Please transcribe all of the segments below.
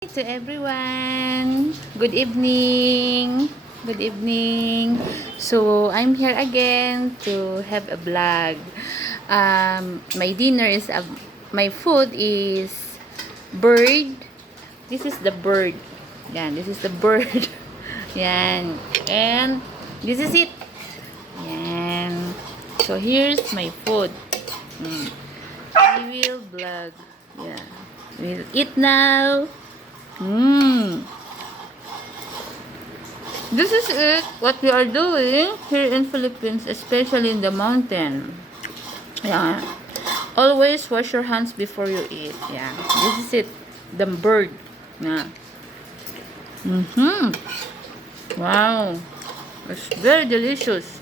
To everyone, good evening. Good evening. So I'm here again to have a vlog. My dinner is my food is bird. This is the bird. Yan, this is the bird. Yan. And this is it. Yan. So here's my food. We will vlog. Yeah. We'll eat now. This is it, what we are doing here in Philippines, especially in the mountain. Yeah. Always wash your hands before you eat. Yeah. This is it. The bird. Yeah. Wow. It's very delicious.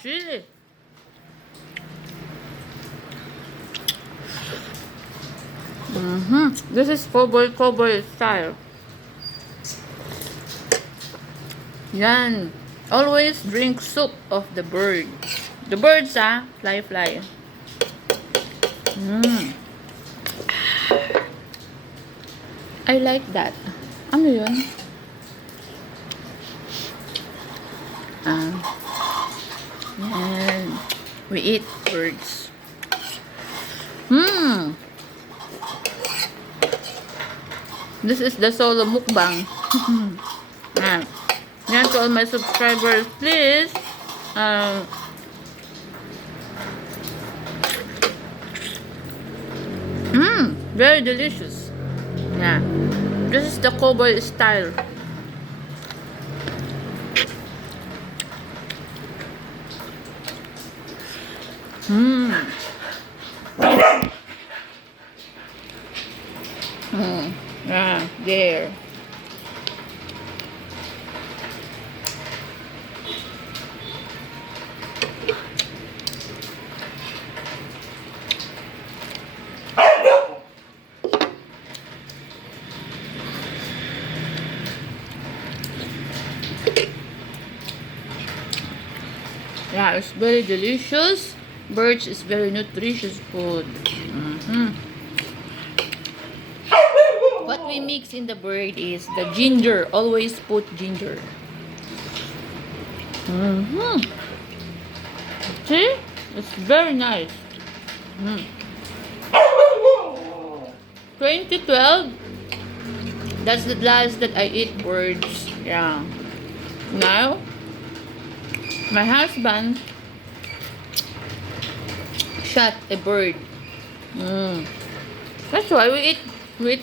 Chili. This is cowboy style. Yan. Always drink soup of the bird. The birds, fly. I like that. Ano yun? Yan. We eat birds. This is the solo mukbang. Yan to all my subscribers, please. Very delicious. Yeah. This is the cowboy style. Yeah, there. Yeah, it's very delicious. Birch is very nutritious food. What we mix in the bird is the ginger. Always put ginger. See? It's very nice. 2012. That's the last that I eat birds. Yeah. Now, my husband shot a bird. That's why we eat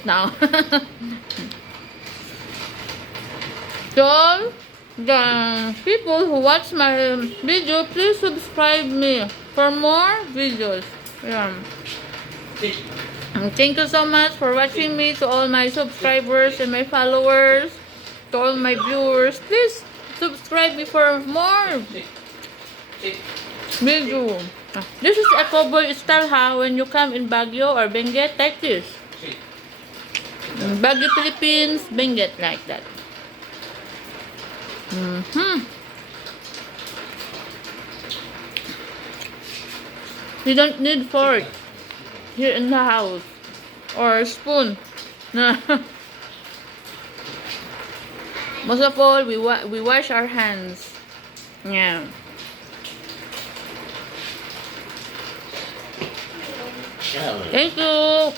now. So, the people who watch my video, please subscribe me for more videos. Yeah. And thank you so much for watching me, to all my subscribers and my followers, to all my viewers. Please subscribe me for more video. This is a cowboy style, when you come in Baguio or Benguet, like this. In Baguio, Philippines, Benguet, like that. You don't need fork here in the house or spoon. Most of all, we wash our hands. Yeah. Thank you.